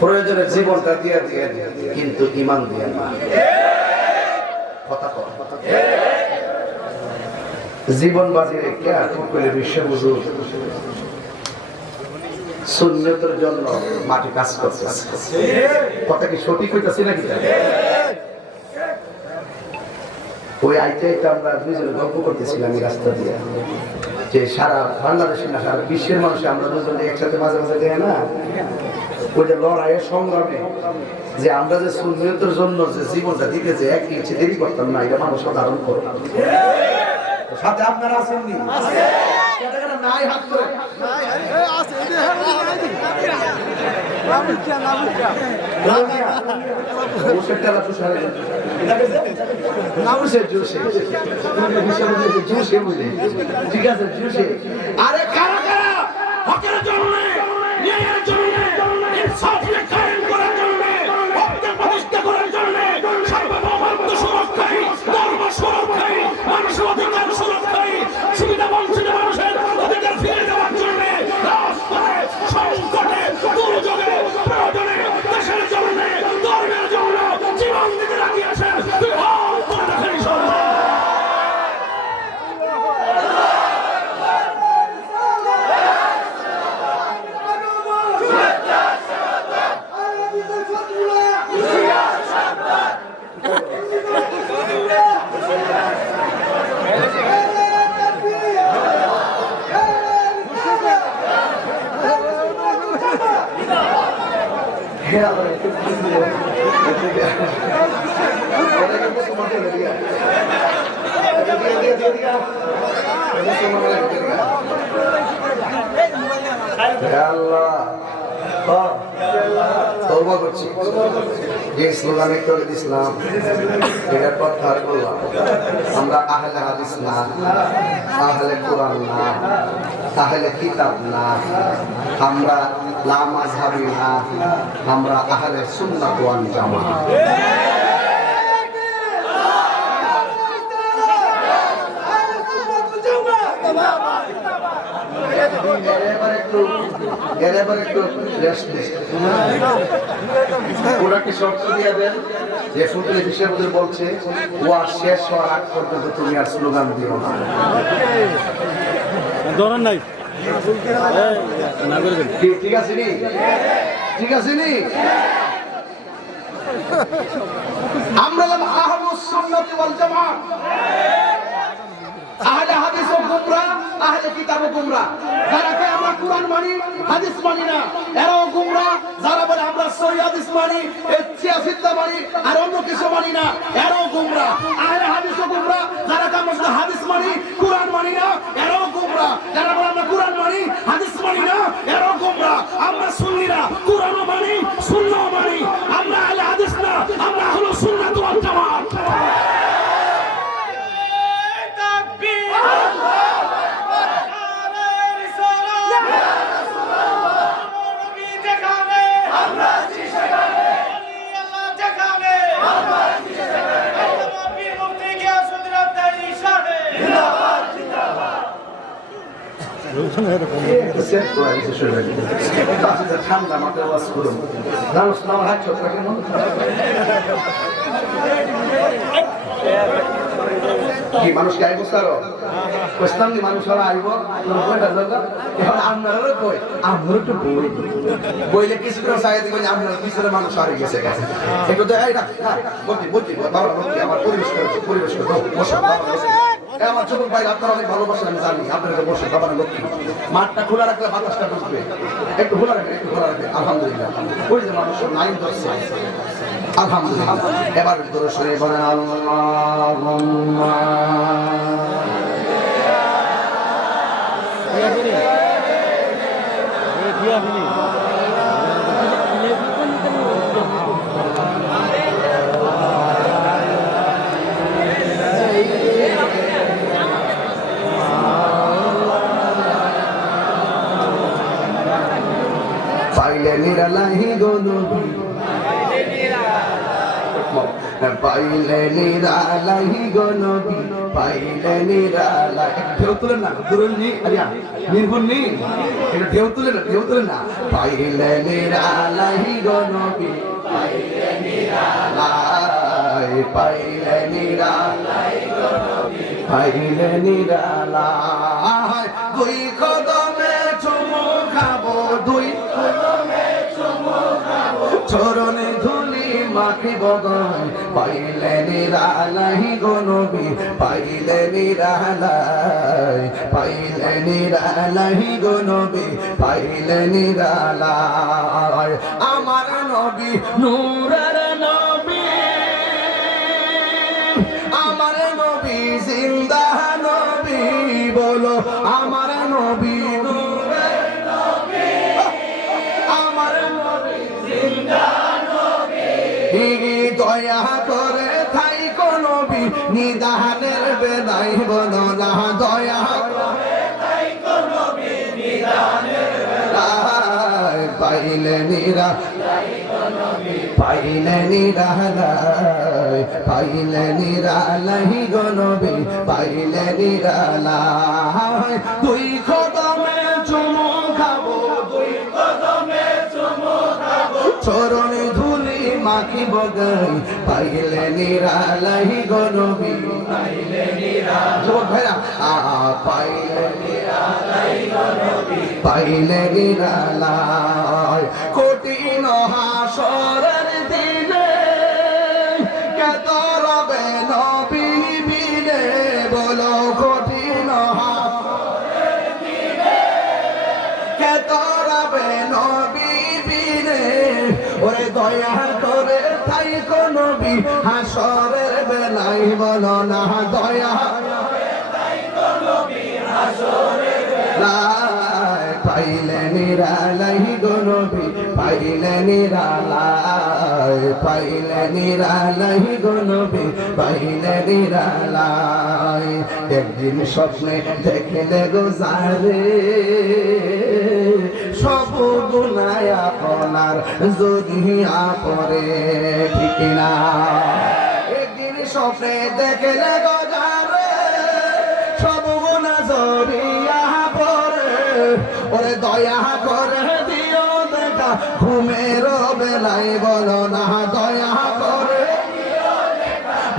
প্রয়োজনে জীবনটা দিয়ে দিয়ে কিন্তু ঈমান দিয়ে না। কথা কয় জীবন বাজি রেখে করে বিশ্ব হুজুর সুন্নতের জন্য মাটি কাজ করতেছে। কথা কি সঠিক হইতাছে নাকি? ওই আইটাইটা আমরা দুইজনে গল্প করতেছিলাম এই রাস্তা দিয়ে, যে সারা বাংলাদেশে না সারা বিশ্বের মানুষ আমরা দুজনে একসাথে মাঝে মাঝে দেয় না ওই যে লড়াইয়ের সংগ্রামে, যে আমরা যে সুন্নতের জন্য যে জীবনটা দিতে যে এক ইঞ্চি দেরি করতাম না, এটা মানুষ ধারণ করে। সাথে আপনারা আছেন নি? নাই হাত করে ঠিক আছে। আরে কারা কারা হকের জন্য ন্যায়ের জন্য ইনসাফকে কায়েম করার জন্য হককে প্রতিষ্ঠা করার জন্য সার্বভৌমত্ব সুরক্ষায়, ধর্ম সুরক্ষায়, মানুষের অধিকার সুরক্ষায়, সুবিধা বঞ্চিত মানুষের অধিকার ফিরে দেওয়ার জন্য রাষ্ট্রে সংকটে দুর্যোগে প্রয়োজনে দেশের জন্য ধর্মের জন্য জীবন দিতে রাখিয়াছেন। তুই হাত করে দেখেন ইনশাআল্লাহ। তওবা করছি যে স্লোগানে করে দিছিলাম এটা প্রত্যাহার করলাম। আমরা আহলে হাদিস না, আহলে কোরআন না, আহলে কিতাব না, আমরা লা মাযহাবি না, আমরা আহলে সুন্নাত ওয়াল জামাত। ওনাকে শর্ত দিয়ে দেন যে ফুটলে বিষয়বুদের বলছে ওয়া শেষ হওয়ার আগ পর্যন্ত তুমি আর স্লোগান দিও না। ধরেন নাই ঠিক আছে নি? ঠিক আছে নি? আমরা আহলুস সুন্নাত ওয়াল জামাত, আহলে হাদিস ও গুমরাহ, আহলে কিতাব ও গুমরাহ। যারা কে আমরা কুরআন মানি, হাদিস মানি না, এরাও গুমরাহ। যারা বলে আমরা সহিহ হাদিস মানি, সিয়াসিদ্দা মানি আর অন্য কিছু মানি না, এরাও গুমরাহ। আহলে হাদিস ও গুমরাহ। যারা কে আমরা হাদিস মানি, কুরআন মানি না, এরাও গুমরাহ। যারা বলে আমরা কুরআন মানি, হাদিস মানি না, এরাও গুমরাহ। আমরা সুন্নিরা কুরআনও মানি, সুন্নাহও মানি। আমরা আহলে হাদিস না, আমরা আহলুস সুন্নাত ওয়াল জামাত। ঠান্ডা মাথায় ওয়াজ করুন। হাত চোখ রাখেন। কি মানুষকে আইব স্যার বুঝতাম নি মানুষ আইব এখন আপনারও কই আমরা একটু বই বইলে কিছু করে চাই দিবেন আপনার পিছনে মানুষ হারিয়ে গেছে একটু এই না বলছি বলছি বাবা বলছি আমার পরিবেশ আমার ছোট ভাই আপনারা অনেক ভালোবাসেন আমি জানি। আপনারা বসে বাবার লক্ষ্মী মাঠটা খোলা রাখলে বাতাসটা ঢুকবে, একটু খোলা রাখবে, একটু খোলা রাখবে। আলহামদুলিল্লাহ ওই যে মানুষের লাইন ধরছে আলহামদুলিল্লাহ। এবার ভিতরে শুনে বলেন আল্লাহুম্মা পাইলে নিরালাহি গো নবী, পাইলে নিরালাই গো নবী পাইলে নিরালাই ঢেউ তুলেন না দুরুনি আরিয়া নির্গুণনি এটা ঢেউ তুলেন না পাইলে নিরালাই গো নবী পাইলে নিরালাই পাইলে নিরালাই গো নবী পাইলে নিরালাই দুই কদমে চুমু খাবো দুই কদমে চুমু খাবো চরণে ধুলি মাখিব গায় পাইলে নিরালাই গো নবী পাইলে নিরালাই পাইলে নিরালাই গো নবী পাইলে নিরালাই আমার নবী নূরের নবী আমার নবী জিন্দা নবী বলো আমার নবী নূরের নবী আমার নবী জিন্দা দয়া করে থাই নবী নিদানের বেলায় বলো না দয়া করে থাই নবী নিদানের বেলায় পাইলে নিরা পাইলে নিরালাই পাইলে নিরালাই গো নবী পাইলে নিরালাই দুই কদমে চুমু খাবো দুই কদমে চুমু খাবো চরণে ধুলি মাখিব গায় পাইলে নিরালাই গো নবী পাইলে নিরালাই পাইলে নিরালাই গো নবী পাইলে নিরালাই কঠিন হাসরের দিনে কত রবে নবী বিনে বলো কঠিন হাসরের দিনে কত রবে নবী বিনে ওরে দয়া করে তাই কো নবী হাসরের বেলায় বলো না দয়া করে তাই কো নবী হাসরের বেলায় পাইলে নিরালাই গো নবী পাইলে নিরালাই পাইলে নিরালাই গো নবী পাইলে নিরালাই একদিন স্বপ্নে দেখলে গো যারে সব গুনাহ আপনার জড়িয়া পড়ে ঠিক না একদিন স্বপ্নে দেখলে গো যারে সব গুনাহ জড়িয়া পড়ে ওরে দয়া করে দিও দেখা ঘুমের বেলায় বলো না দয়া করে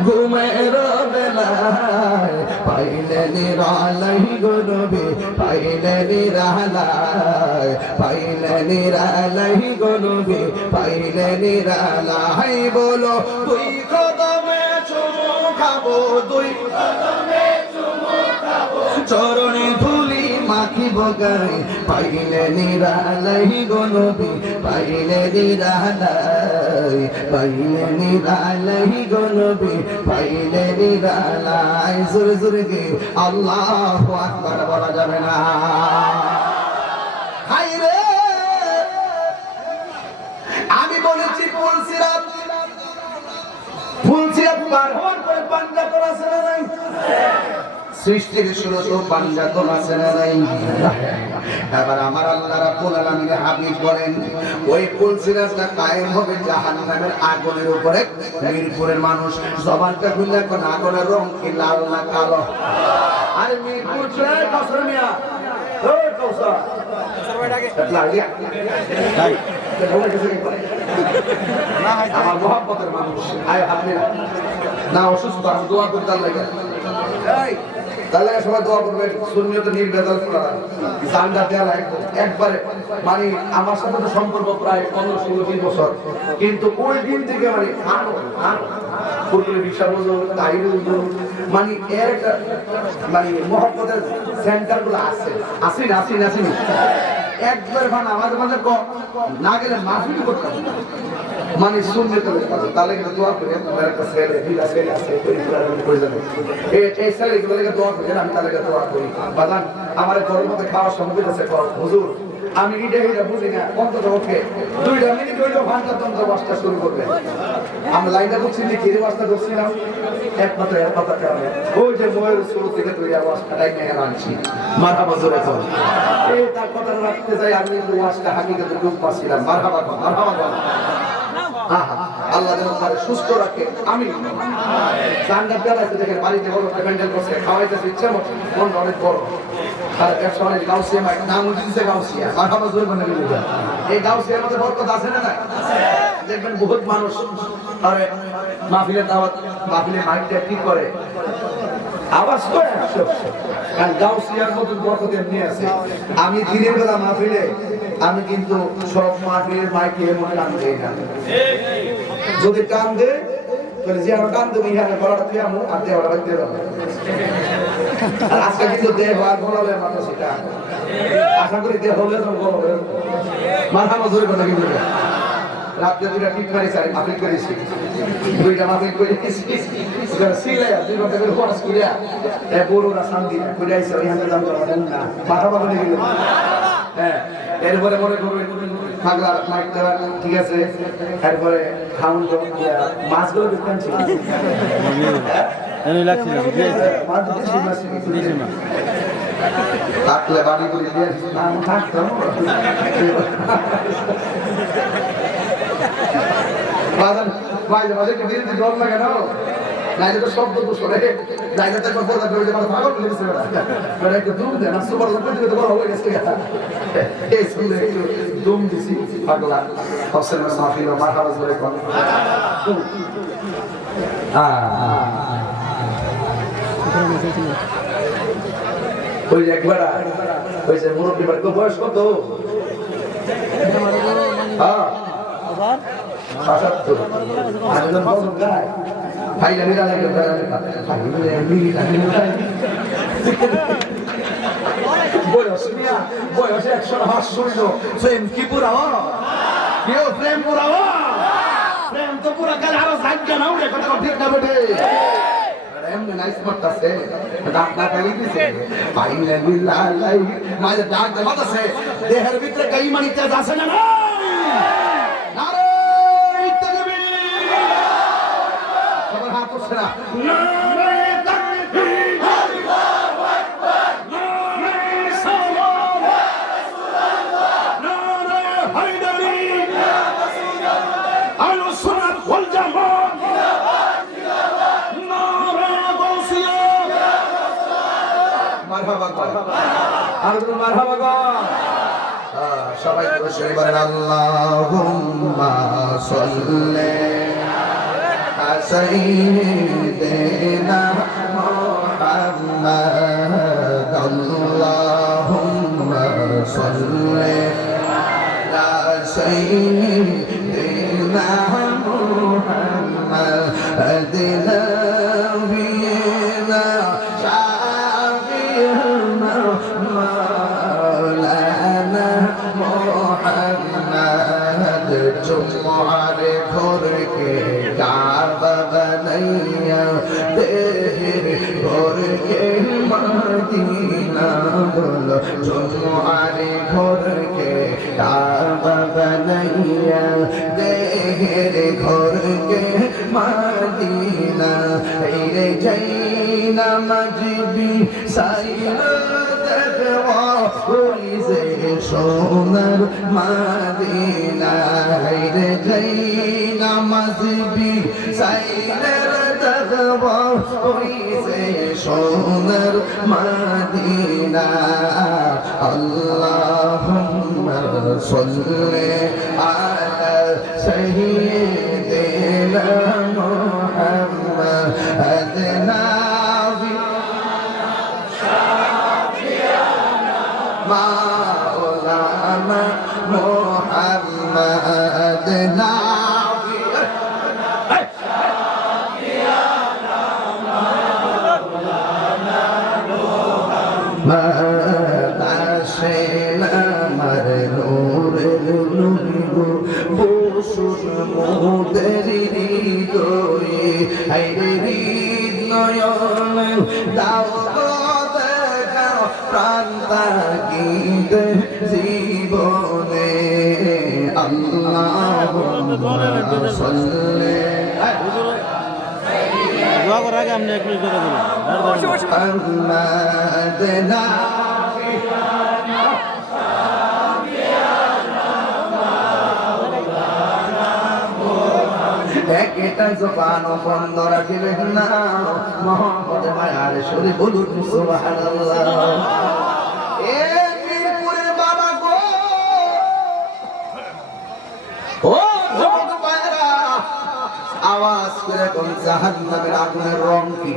ঘুমের বেলায় পাইলে নিরালাই গো নবী পাইলে নিরালাই পাইলে নিরালাই গো নবী পাইলে নিরালাই বলো দুই কদমে চুমু খাবো দুই কদমে চুমু খাবো চরণে ধুলি মাখিব গায় পাইলে নিরালাই গো নবী পাইলে নিরালাই পাইলে নিরালাই গো নবী পাইলে নিরালাই জোরে জোরে গে আল্লাহু আকবার বলা যাবে না হাই রে আমি বলেছি ফুলসিরাত পার হওয়ার পরে পাঞ্জাতন আছে না নাই সৃষ্টির শুরু তো পাঞ্জাতন আছে না নাই এবার আমার আল্লাহ রাব্বুল আলামিন হাবিব বলেন ওই ফুলসিরাতটা কায়েম হবে জাহান্নামের আগুনের উপরে মিরপুরের মানুষ জবানটা খুলে কোন আগুনের রং কি লাল না কালো আর মিরপুর ছেড়ে কাসর মিয়া ওই কাসর লাগিয়া নাই আমার মোহাম্মতের মানুষ আয় আপনি না অসুস্থ আমি দোয়া করতে লাগে তাহলে সবাই দোয়া করবেন সুন্নিয়ত নির্ভেজাল করা জানটা দেওয়া একবারে মানে আমার সাথে তো সম্পর্ক প্রায় 15-16 বছর কিন্তু ওই দিন থেকে মানে মানে এর একটা মানে মোহাম্মতের সেন্টার গুলো আছে আসেনি একবার মানে আমাদের মাঝে না গেলে মাহফিল করতাম মানে সুন্নিয়ত তাহলে কিন্তু দোয়া করি তোমার একটা ছেলে দুইটা ছেলে আছে এই ছেলেগুলোকে দোয়া করি আমি তাদেরকে দোয়া করি বাজান আমার ঘরের মধ্যে খাওয়ার সম্ভব আছে হুজুর আমি এটা বুঝি না অন্তত ওকে 2 মিনিট হইলেও ঘন্টা তন্ত্র বাসটা শুরু করবে আমি লাইনটা করছি যে কিরে বাসটা করছিলাম একমাত্র এর কথা কারণে ওই যে ময়ের শুরু থেকে তুই আওয়াজটা লাইনে আনছি মারহাবা জোরে কর এই তার কথা রাখতে যাই আমি ওয়াজটা হাকিকতে ডুব পাচ্ছিলাম মারহাবা আহা আল্লাহ যেন তারা সুস্থ রাখে। আমি জান্নাত পেলাইছে দেখেন, বাড়িতে বড় প্যান্ডেল করছে, খাওয়াইতেছে ইচ্ছা মতো, মনটা অনেক বড়। তার ব্যবসা অনেক গাউসিয়া, নাম দিচ্ছে গাউসিয়া, মাখামা জোর বানিয়ে দিল। এই গাউসিয়ার মধ্যে বরকত আছে না নাই? দেখবেন বহুত মানুষ আরে মাহফিলের দাওয়াত, মাহফিলের মাইকটা ঠিক করে, আওয়াজ তো 100 কারণ গাউসিয়ার মতো বরকত এমনি আছে। আমি দিনের বেলা মাহফিলে আমি কিন্তু সব মাহফিলের মাইকে এমন টান দেই না। যদি টান দে তাহলে যে আমার টান দেবো ইহানে গলাটা তুই আমু আর দেওয়াটা বাদ দিয়ে দেবো। আর আজকে কিন্তু দেহ আর গলালে মানুষ এটা আশা করি দেহ হলে তো গলাবে মাথা মজুরি কথা কিন্তু রাত্রে দুইটা টিপ মারিছে আর মাহফিল করেছি, দুইটা মাহফিল করেছি সিলাইয়া 2 ঘন্টা করে ওয়াজ করিয়া এ বড়রা শান্তি না করে আইছে ওইখানে দাম করা না মাথা বাবা নিয়ে গেল। হ্যাঁ, এরপরে মনে করবেন পাগলা মাইক দেওয়া ঠিক আছে, এরপরে খাউন তো মাছগুলো বিক্রান ছিল থাকলে বাড়ি করে দিয়ে থাকতাম মাঝে মাঝে বিরুদ্ধে ডর লাগে না, নাইলে তো শব্দ তো সরে নাইলে তো একবার বলা করে মানে পাগল করে দিচ্ছে ওরা একটু দুম দেয় না, সুপার লোক দিতে বড় হয়ে গেছে এই শুনে একটু দুম দিছি পাগলা হোসেন মাহফিল মারহাবা জোরে কোন ওই একবার ওই যে মুরব্বী বাড়ি তো বয়স কত? হ্যাঁ 75 আরেকজন বড় গায় ভাইরা নিরা লাগে বয়স 100 হাস শুইল প্রেম কি পুরা কেউ প্রেম পুরা প্রেম তো পুরা কাল আরো জায়গা নাও রে কথা ঠিক না বেটে এমনি নাইস করতেছে ডাক না খালি দিছে ভাইরা নিরা লাই মাঝে ডাক দেওয়াছে দেহের ভিতরে কই মানি তেজ আছে না না নারে তাকবীর সবার হাত উঠছে না নারে তাকবীর আল্লাহু আকবার নারে সালাম ইয়া রাসূলুল্লাহ নারে হায়দারি ইয়া রাসূলুল্লাহ আহলুস সুন্নাহ ওয়াল জামাত জিন্দাবাদ জিন্দাবাদ নারে গাউসিয়া ইয়া রাসূলুল্লাহ মারহাবা আরো মারহাবা সবাই বসে বলেন আল্লাহুম্মা সাল্লি আলা সাইয়্যিদিনা মুহাম্মাদ আল্লাহুম্মা সাল্লি আলা সাইয়্যিদিনা মুহাম্মাদ নাবিয়িনা শাফি'ুনা মোহাম্মদ জুমার ঘরকে কাবা বানাইয়া দেহের ঘরকে মদিনা বলো জুমার ঘরকে কাবা বানাইয়া দেহের ঘরকে মদিনা রে যাইনা মজবি সাইরা হইছে সোনার মদিনা রে যাইনা মজবি সাইরের দরবা হইছে সোনার মদিনা আল্লাহুম্মা সাল্লি আলা সাইয়্যিদিনা মুহাম্মাদ মাওলানা মুহাম্মদ নাবি শাফিয়ানা মাওলানা মুহাম্মদ আশিনা মার নূরের নূর বসুন মোদের হৃদয়ে হায়রে হৃদয়ন দাও প্রাণ তাগিদ জীবনে আল্লাহুম্মা সাল্লি দোয়া করার আগে আপনি একটু করে দিন মুহাম্মদ নাবিয়ানা শাফিয়ানা মাওলানা মুহাম্মদ একটা জবান বন্ধ রাখিবেন না মোহাম্মদ মায়ার শরীফ বলুন সুবহানাল্লাহ। এ মিরপুরের বাবা গো, ও যুবক ভাইরা, আওয়াজ করে কোন জাহান্নামের আগুনের রং কি?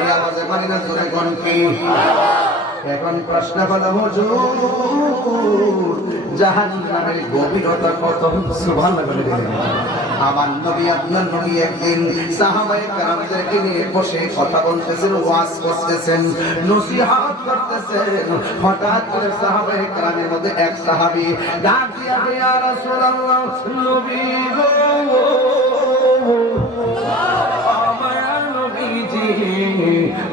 এই আওয়াজে মানি না জোরে কোন কি? এখন প্রশ্ন হলো হুজুর জাহান্নামের গভীরতা কত? সুবহানাল্লাহ বলে দিলেন। আমার নবী আপনার নবী একদিন সাহাবায়ে কেরামদেরকে নিয়ে বসে কথা বলতেছেন, ওয়াজ করতেছেন, নসিহত করতেছেন। হঠাৎ করে সাহাবায়ে কেরামের মধ্যে এক সাহাবী ডাক দিয়া ইয়া রাসূলুল্লাহ, নবী গো, আমার নবীজি,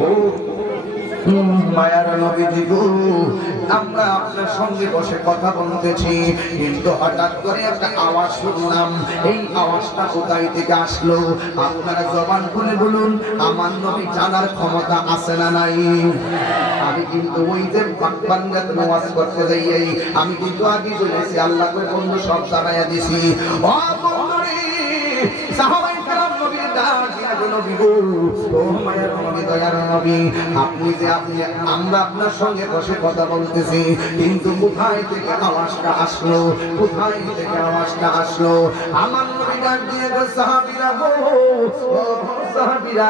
ও মায়ার নবীজি গো, আমরা আপনার সঙ্গে বসে কথা বলতেছি, কিন্তু হঠাৎ করে একটা আওয়াজ শুনলাম। এই আওয়াজটা কোথায় থেকে আসলো? আপনারা জবান খুলে বলুন, আমার নবী জানার ক্ষমতা আছে না নাই? আমি কিন্তু ওই যে বাগবান্দাত ওয়াজ করতে যাই, আমি কিন্তু আগে বলেছি আল্লাহ করে বন্ধু সব জানাইয়া দিছি। ও বন্ধুরে, সাহাবায়ে কেরাম নবীর ডাক দিয়া নবী গো, ও মায়ার নবী, দয়ার নবী, আমরা আপনার সঙ্গে বসে কথা বলতেছি, কিন্তু কোথায় থেকে আওয়াজটা আসলো? কোথায় থেকে আওয়াজটা আসলো? আমার নবী ডাক দিয়ে গো, সাহাবীরা গো, ও সাহাবীরা,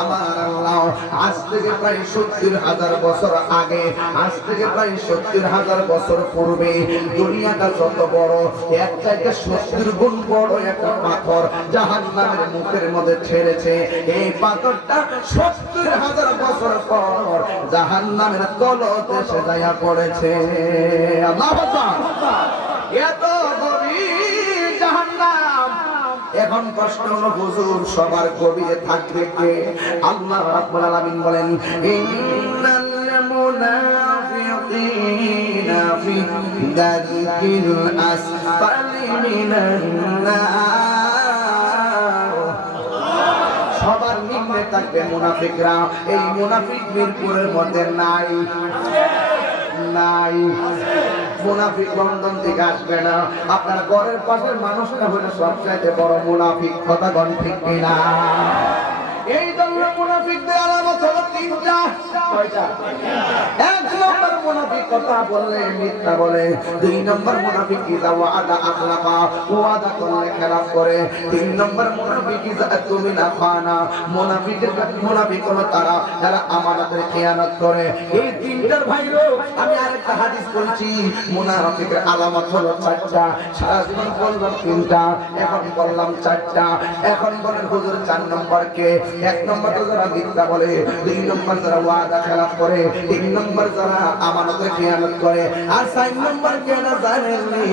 আমার আল্লাহ আজ থেকে প্রায় ৭০,০০০ বছর আগে, আজ থেকে প্রায় ৭০,০০০ বছর পূর্বে দুনিয়াটা যত বড়, এক থেকে ৭০ গুণ বড় একটা পাথর জাহান্নামের মুখের মধ্যে ছেড়েছে। এই পাথরটা ৭০,০০০ বছর পর জাহান্নামের তলতে এসে যাইয়া পড়েছে। আল্লাহু আকবার। এত গভীর জাহান্নাম। এখন প্রশ্ন হলো হুজুর, সবার গভীরে থাকবে কে? আল্লাহ রাব্বুল আলামিন বলেন, ইন্নাল মুনাফিকিনা ফি দারকিল আসফালি মিনান নার। সবার নিম্নে থাকবে মুনাফিকরা। এই মুনাফিক মিরপুরের মধ্যে নাই, নাই। মুনাফিক লন্ডন থেকে আসবে না। আপনার ঘরের পাশের মানুষটা হলে সবচাইতে বড় মুনাফিক। কথা কোন ঠিক কিনা? এই ধরনের মুনাফিকদের আলামত হলো তিনটা। কয়টা? এক নম্বর মুনাফিক কথা বললে মিথ্যা বলে। দুই নম্বর মুনাফিক ইযা ওয়াদা আখলাফা, ওয়াদা করলে খেলাফ করে। তিন নম্বর মুনাফিক ইযা তুমিনা খানা, মুনাফিক হলো তারা যারা আমানতের খেয়ানত করে। এই তিনটার ভাইরো আমি আরেকটা হাদিস বলছি, মুনাফিকের আলামত হলো চারটা। সারা জীবন বললাম তিনটা, এখন বললাম চারটা। এখন বলেন হুজুর ৪ নম্বর কে? এক নম্বর যারা মিথ্যা বলে, দুই নম্বর যারা ওয়াদা খেলাফ করে, তিন নম্বর যারা আমানতের খেয়ানত করে, আর ৪ নম্বর কে না জানেননি?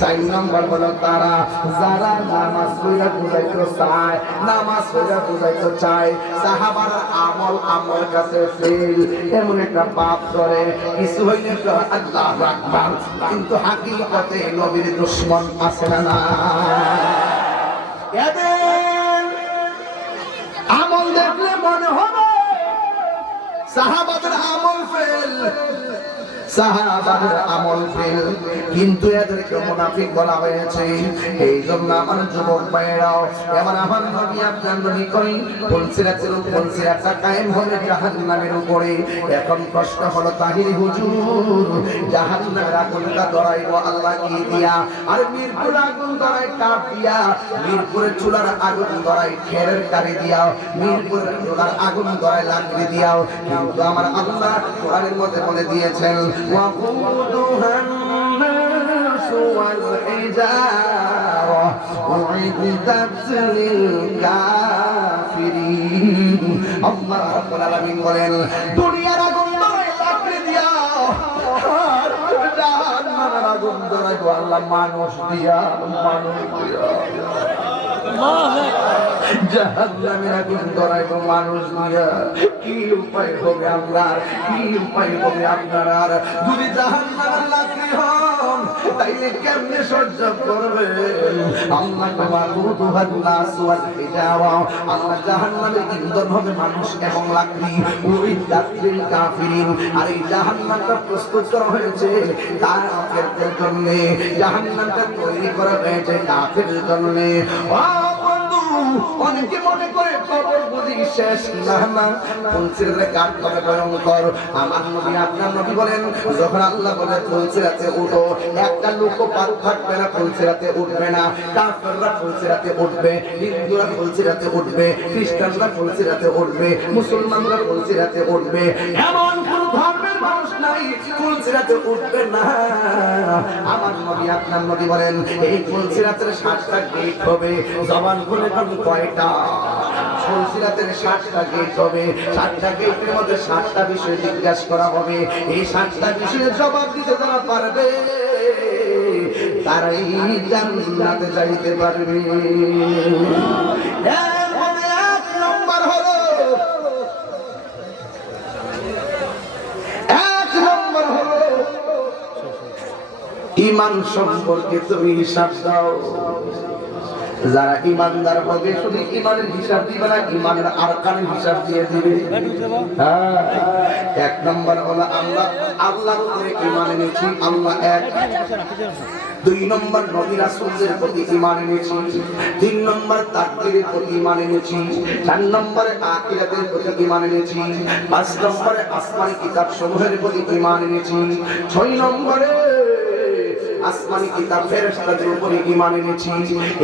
৪ নম্বর হলো তারা যারা নামাজ পড়া বুঝাইতে চায়, নামাজ পড়া বুঝাইতে চায়। সাহাবারা আমল আমার কাছে ফেল, এমন একটা পাপ করে কিছু হইলে আল্লাহু আকবার, কিন্তু হাকিকতে নবীর দুশমন আছে না না? আমল দেখলে মনে হবে সাহাবাদের আমল ফেল, সাহাবাদের আমল ফেল, কিন্তু এদেরকে মুনাফিক বলা হয়েছে। এই জন্য আমার যুবক ভাইরাও, এবার আমার নবী আপনার নবী কই পলসিরাতটা কায়েম হবে জাহান্নামের উপরে। এখন প্রশ্ন হলো তাহির হুজুর, জাহান্নামের আগুনটা ধরাইব আল্লাহ কি দিয়া? আর মিরপুর আগুন ধরাই কাঠ দিয়া, মিরপুরের চুলার আগুন ধরাই খেরের কারি দিয়া, মিরপুরের চুলার আগুন ধরাই লাকড়ি দিয়াও। কিন্তু আমার আল্লাহ কোরআনের মধ্যে বলে দিয়েছেন, وقودها الناس والحجارة أعدت للكافرين। আল্লাহ রাব্বুল আলামিন বলেন, দুনিয়ার আগুন ধরাই লাকড়ি দিয়া, আর জাহান্নামের আগুন ধরাই আল্লাহ মানুষ দিয়া, মানুষ দিয়া। জাহান্নামের আগুন ধরাইব মানুষ দিয়া। কি উপায় হবে আমরা, কি উপায় হবে আপনার? যদি জাহান্নামের লাকড়ি হন, তাইলে কেমনে সহ্য করবে? আল্লাহ ওয়াকুদুহান নাস ওয়াল হিজারা, আল্লাহ জাহান্নামের ইন্ধন হবে মানুষ এবং লাকড়ি। উইদ্দাত লিল কাফিরিন, আর এই জাহান্নামটা প্রস্তুত করা হয়েছে কাফেরদের জন্য, জাহান্নামটা তৈরি করা হয়েছে কাফেরদের জন্য। অনেকে মনে করে কবর বুঝি শেষ, না না, ফুলসিরাতে কাঠ হবে ভয়ঙ্কর। আমার নবী আপনার নবী বলেন, যখন আল্লাহ বলে ফুলসিরাতে উঠো, একটা লোকও পার থাকবে না, ফুলসিরাতে উঠবে না। কাফেররা ফুলসিরাতে উঠবে, হিন্দুরা ফুলসিরাতে উঠবে, খ্রিস্টানরা ফুলসিরাতে উঠবে, মুসলমানরা ফুলসিরাতে উঠবে। এমন কোন ধর্মের মানুষ নাই ফুলসিরাতে উঠবে না। আমার নবী আপনার নবী বলেন, এই ফুলসিরাতের 7টা গেট হবে। জবান খুলে কয়টা? ফুলসিরাতের 7টা গেট হবে। 7টা গেটের মধ্যে 7টা বিষয় জিজ্ঞাসা করা হবে। এই 7টা বিষয়ের জবাব দিতে যারা পারবে তারাই জান্নাতে যাইতে পারবে। এক নম্বর হলো ঈমান সম্পর্কে তুমি হিসাব দাও। যারা ইমানদার হবে শুধু ইমানের হিসাব দিবে না, ইমানের আরকানের হিসাব দিয়ে দিবে। এক নম্বর হলো আমরা আল্লাহর উপরে ঈমান এনেছি, আল্লাহ এক। 2 নম্বর নবী রাসূলদের প্রতি ঈমান এনেছি। 3 নম্বর তাকদীরের প্রতি ঈমান এনেছি। 4 নম্বরে আখিরাতের প্রতি ঈমান এনেছি। 5 নম্বরে আসমানি কিতাব সমূহের প্রতি ঈমান এনেছি। 6 নম্বরে আসমানি কিতাব ফেরেশতাদের উপরে ঈমান এনেছি।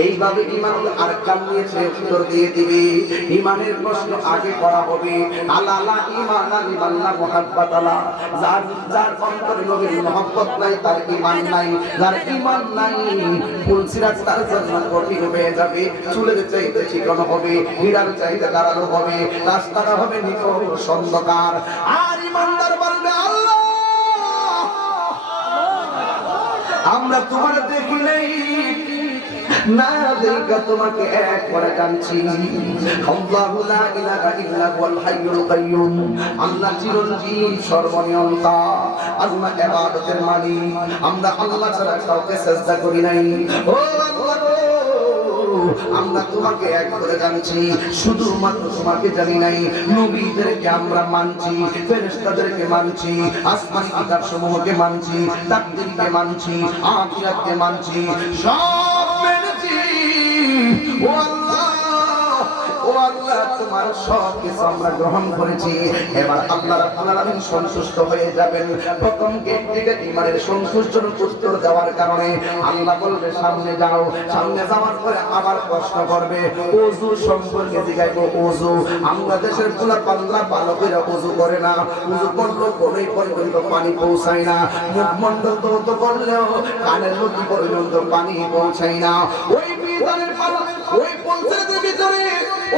এইভাবে ঈমানুল আরকান নিয়েছে উত্তর দিয়ে দিবে। ঈমানের প্রশ্ন আগে করা হবে। আলালা ঈমান লিমান লা মুহাব্বাত আলা, যার অন্তরে নবীর মহব্বত নাই তার ঈমান নাই। যার ঈমান নাই ফুলসিরাত তার জন্য কঠিন হয়ে যাবে। চুলের চাইতে চিকন হবে, হীরার চাইতে দাঁড়ানো হবে, রাস্তাটা হবে নিকষ অন্ধকার। আর ঈমানদার বলবে, আল্লাহ আমরা তোমার দেখি নাই, না দেখা তোমাকে এক করে জানছি। আল্লাহু লা ইলাহা ইল্লা হুয়াল হাইয়ুল কাইয়্যুম, আল্লাহ চিরঞ্জীব সর্বনিয়ন্তা, আল্লাহ ইবাদতের মালিক। আমরা আল্লাহ ছাড়া কাউকে সিজদা করি নাই। ও আল্লাহ, আমরা তোমাকে এক করে জানছি, শুধুমাত্র তোমাকে জানি নাই, নবীদেরকে আমরা মানছি, ফেরেশতাদেরকে মানছি, আসমানি কিতাব সমূহকে মানছি, তাকদীরকে মানছি, আখিরাতকে মানছি, সব মেনেছি। ও আল্লাহ, ও আল্লাহ, তোমার সব কিছু আমরা গ্রহণ করেছি। এবার আল্লাহ রাব্বুল আলামিন সন্তুষ্ট হয়ে যাবেন। প্রথম গেট থেকে ঈমানের সন্তুষ্টজনক উত্তর দেওয়ার কারণে আল্লাহ বলবে সামনে যাও। সামনে যাওয়ার পরে আবার প্রশ্ন করবে, ওযু সম্পর্কে জিজ্ঞাসা। ওযু আমরা দেশের পোলা পাল্লা ভালো করে ওযু করে না, ওযু করলেও কোনোই পর্যন্ত পানি পৌঁছায় না, মুখমণ্ডল তো করলেও কানের লতি পর্যন্ত পানি পৌঁছায় না। ওই বিধানের পালা, ওই পঞ্চায়েতের ভিতরে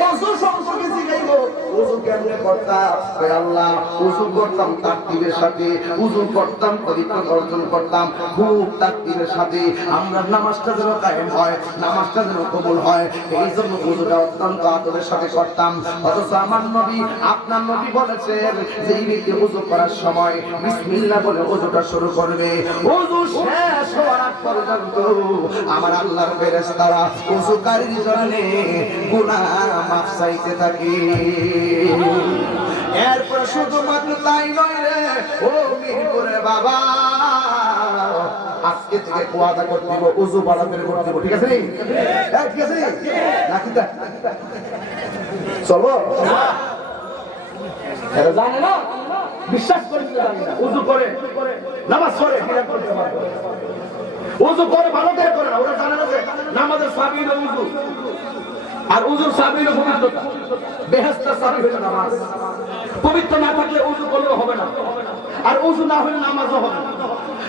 ওযু সম্পর্কে জিজ্ঞাসা। ওযু কেমনে করতাম? আল্লাহ, ওযু করতাম তাকবীরের সাথে, ওযু করতাম পবিত্র অর্জন করতাম খুব তাকবীরের সাথে। আমরা নামাজটা যেন কায়েম হয়, নামাজটা যেন কবুল হয়, এই জন্য ওযুটা অত্যন্ত আদরের সাথে করতাম। অথচ আমার নবী আপনার নবী বলেছেন যে এই ব্যক্তি ওযু করার সময় বিসমিল্লাহ বলে ওযুটা শুরু করবে। ওযু শেষ হওয়ার আগ পর্যন্ত আমার আল্লাহর ফেরেশতারা ওযুকারীর জন্য গুনাহ মাফ চাইতে থাকে। এরপর শুধুমাত্র তাই নয় রে, ও মিরপুরের বাবা, আজকে থেকে ওয়াদা করতে হবে ওযু বাড়াতে করতে হবে। ঠিক আছে? ঠিক আছে নাকি? চলো এরা জানে না, বিশ্বাস করে জানে না। ওযু করে, নামাজ পড়ে, কিরাত করতে পারে, ওযু করে ভালো করে করে না। ওরা জানে না যে নামাজের সাবি হলো ওযু, আর ওযুর সাবি হলো পবিত্রতা। বেহেশতের সাবি হলো নামাজ। পবিত্র না থাকলে ওযু করলেও হবে না, আর ওযু না হলে নামাজও হবে না।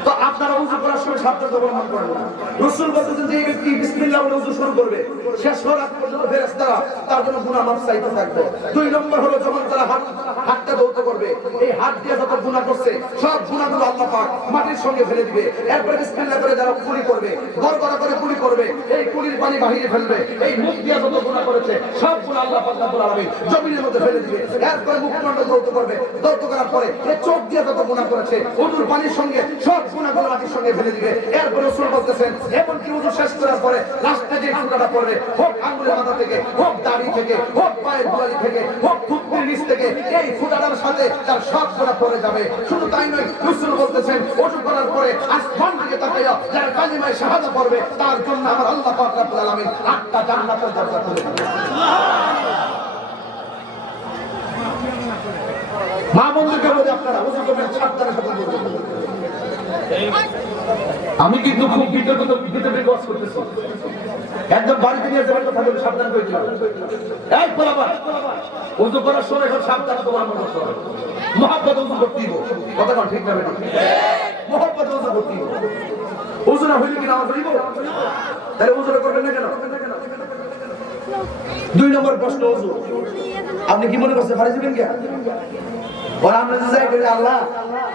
তো আপনারা ওযু করার সময় সাবধানতা অবলম্বন করবেন। রাসূল বলেছেন যে এই ব্যক্তি বিসমিল্লাহ বলে ওযু শুরু করবে, শেষ হওয়ার আগ পর্যন্ত ফেরেশতারা তার জন্য গুনাহ মাফ চাইতে থাকবে। 2 নম্বর হলো যখন তারা হাতটা ধৌত করবে, এই হাত দিয়ে যত গুনাহ করছে সব গুনাহগুলো আল্লাহ পাক মাটির সঙ্গে ফেলে দিবে। এরপর বিসমিল্লাহ করে যারা কুলি করবে, গড়গড়া করে কুলি করবে, এই কুলির পানি বাহিরে ফেলবে। এই মুখ দিয়ে যত গুনাহ করেছে সব গুনাহ আল্লাহ পাক রব্বুল আলামিন জমিনের মধ্যে ফেলে দিবে। এরপর মুখমণ্ডল ধৌত করবে, ধৌত করার পরে এই চোখ দিয়ে যত গুনাহ করেছে ওযুর পানির সঙ্গে সব গুনাহগুলো মাটির সঙ্গে ফেলে দিবে। এরপর রাসূল বলতেছেন এমন কি ওযু শেষ করার পরে লাস্টে যে ফুটাটা পড়বে, হোক আঙ্গুলের মাথা থেকে, হোক দাড়ি থেকে, হোক পায়ের গোড়ালি থেকে, হোক থুতনির নিচ থেকে, এই ফুটাটার সাথে তার সব গুনাহ পড়ে যাবে। শুধু তাই নয়, রাসূল বলতেছেন ওযু করার পরে আসমান দিকে তাকাইয়া যারা কালিমায়ে শাহাদাত পড়বে তার জন্য আমার আল্লাহ পাক রব্বুল আলামিন 8টা জান্নাতের দরজা খুলে দিবেন। মা বন্ধুকে বলে আপনারা ওযু করবেন সাবধানের সাথে করবেন। আমি কিন্তু খুব বিতর্ক কাজ করতেছি, একদম বাড়িতে নিয়ে যাওয়ার কথা বলে সাবধান করে দিলাম। এই পোলাপান ওযু করার সময় এখন সাবধান তোমার মনে করতে হবে, মহব্বত ওযু করতে দিব। কথা কোন ঠিক না বেটা? মহব্বত ওযু করতে দিব। ওযু না হইলে কি নামাজ পড়িব? তাহলে ওযুটা করবেন না কেন? 2 নম্বর প্রশ্ন ওযু। আপনি কি মনে করছেন ফারিজ দিবেন কি? আর আমরা যে যাই করি আল্লাহ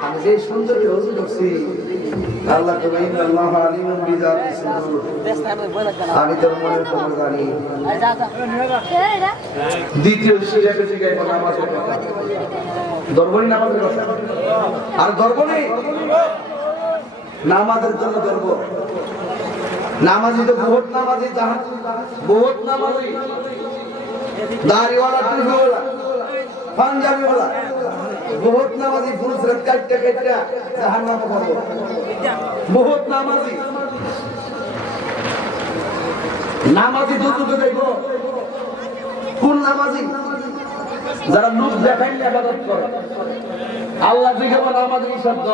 আমি যে সুন্দর করে ওযু করছি, আল্লাহ কবে ইন্নাল্লাহু আলিমুন বিযাতিস সুদূর, আমি তো মনের খবর জানি। দ্বিতীয় শিরাকে জিগাই নামাজের কথা, দরবনি নামাজের কথা। আর দরবনি নামাজের জন্য দরব। নামাজি তো বহুত নামাজি, জাহান বহুত নামাজি, দাড়িওয়ালা, টুপিওয়ালা, পাঞ্জাবিওয়ালা, বহুত নামাজি ফুরুস রাত কাটতে কাটতে জাহান্নামে পড়বে। বহুত নামাজি নামাজি দুটো দেখো কোন নামাজি? যারা লোক দেখাই ইবাদত করে, আল্লাহ জিজ্ঞাসা নামাজি শব্দ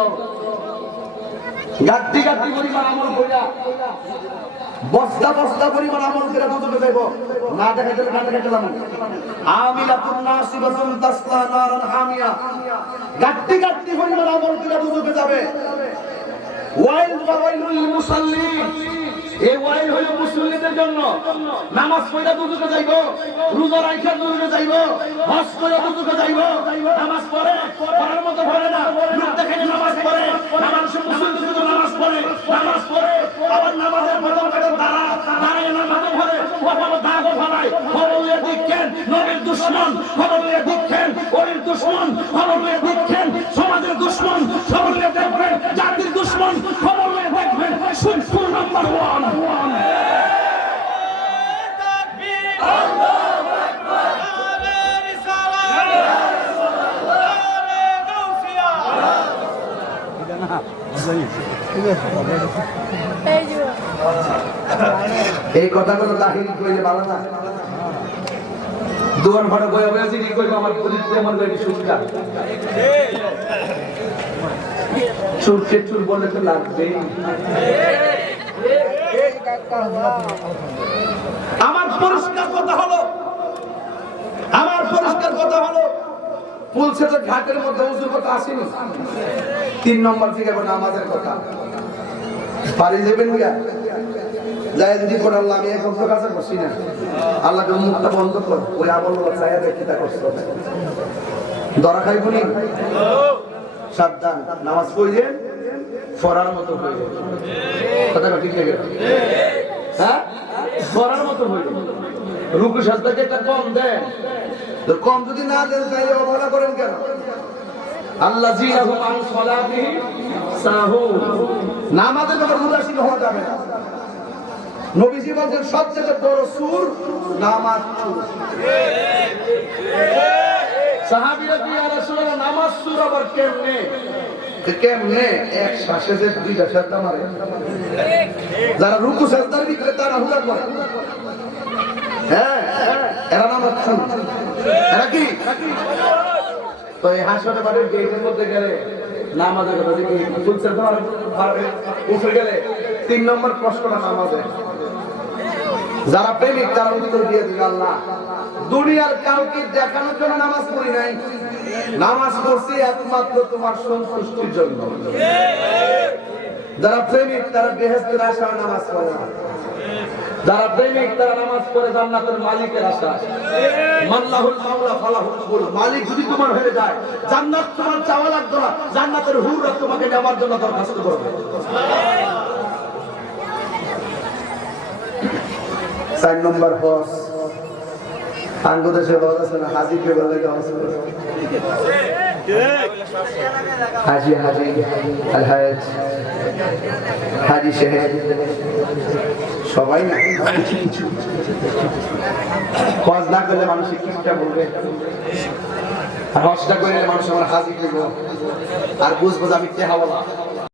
গাট্টি গাট্টি পরিমাণ আমল কইরা বস্তা বস্তা পরিমাণ আমল করে দুটো দেব না দেখাইতে না দেখাইলাম। আমিলাতুন নাসিবাতুন তাসলা নারান হামিয়া, গাট্টি গাট্টি পরিমাণ আমল করে দুটো যাবে। ওয়াইল ওয়াইলুল মুসাল্লিন, এই ওয়াইল হলো মুসল্লিদের জন্য। নামাজ পড়া দুজকে যাইব, রোজা রাখা দুজকে যাইব, হজ করে দুজকে যাইব। নামাজ পড়ে পড়ার মতো পড়ে না, লোক দেখাইলে নামাজ পড়ে, নামাজ মুসল্লিদের জন্য নামাজ পড়ে, নামাজ পড়ে আবার নামাজের প্রথম কাটা দাঁড়ায় নামাজ পড়ে, বাবা দাগ ফলায়, খবর নিয়ে দেখেন নবীর দুশমন, খবর নিয়ে দেখেন ওলির দুশমন, খবর নিয়ে দেখেন সমাজের দুশমন, খবর নিয়ে দেখবেন জাতির দুশমন, খবর নিয়ে দেখবেন সুর নাম্বার 1। এই কথাগুলো তাহিরি কইলে ভালো না। দুয়ার ভাড়া বয়ে বয়ে জিনি কইব আমার পরিচিত আমার লাগি সুবিধা। চুরকে চুর বলে তো লাগবে। আমার পরিষ্কার কথা হলো, আমার পরিষ্কার কথা হলো বলছে যে ঘাটের মধ্যে ওযুর কথা আসেনি। 3 নম্বর থেকে নামাজের কথা পারি যাবেন না যায় যদি কোন আল্লাহ আমি এখন তো কাছে বসি না, আল্লাহকে মুখটা বন্ধ কর, ওই আমল চাইয়া দেখি তা করছো ধরা খাইবনি। সাবধান, নামাজ পড়লেন ফরার মতো হয়ে যাবে। কথাটা ঠিক লাগে? হ্যাঁ, ফরার মতো হয়ে যাবে। রুকু সাজদাকে একটা কম দেন, তো কম যদি না দেন তাহলে অবহেলা করেন কেন? আল্লাযীনা হুম আন সালাতিহি সাহুন, নামাজের ব্যাপারে উদাসীন হওয়া যাবে না। নবীজি বলেন সবচেয়ে বড় সূর নামাজ। সাহাবীরা কি ইয়া রাসূলুল্লাহ নামাজ সূর আবার কেমনে? কেমনে? এক শ্বাসে যে 2টা সেজদা মারে, যারা রুকু সাজদার ভিতরে তারা হুলা করে, হ্যাঁ এরা নামাজ সূর। এরা কি? তো এই হাসরে বাড়ির গেটের মধ্যে গেলে নামাজের কথা কি ফুলছে তোমার উঠে গেলে 3 নম্বর প্রশ্নটা নামাজে। যারা প্রেমিক তারা উত্তর দিয়ে দিবে আল্লাহ দুনিয়ার কাউকে দেখানোর জন্য নামাজ পড়ি নাই, নামাজ পড়ছি একমাত্র তোমার সন্তুষ্টির জন্য। যারা প্রেমিক তারা বেহেশতের আশায় নামাজ পড়ে না, যারা প্রেমিক তারা নামাজ পড়ে জান্নাতের মালিকের আশা। মাল্লাহুল মাওলা ফালাহুল কুল, মালিক যদি তোমার হয়ে যায় জান্নাত তোমার চাওয়া লাগবে না, জান্নাতের হুররা তোমাকে নেওয়ার জন্য দরখাস্ত করবে। 4 নম্বর হজ। আঙ্গু দেশে বলা আছে না হাজি কে বলে হাজি হাজি আলহাজ হাজি সাহেব সবাই না কিছু কিছু হজ না করলে মানুষ কিছুটা বলবে আর হজটা করলে মানুষ আমার হাজি করবো আর বুঝবো যে আমি টেহাওয়ালা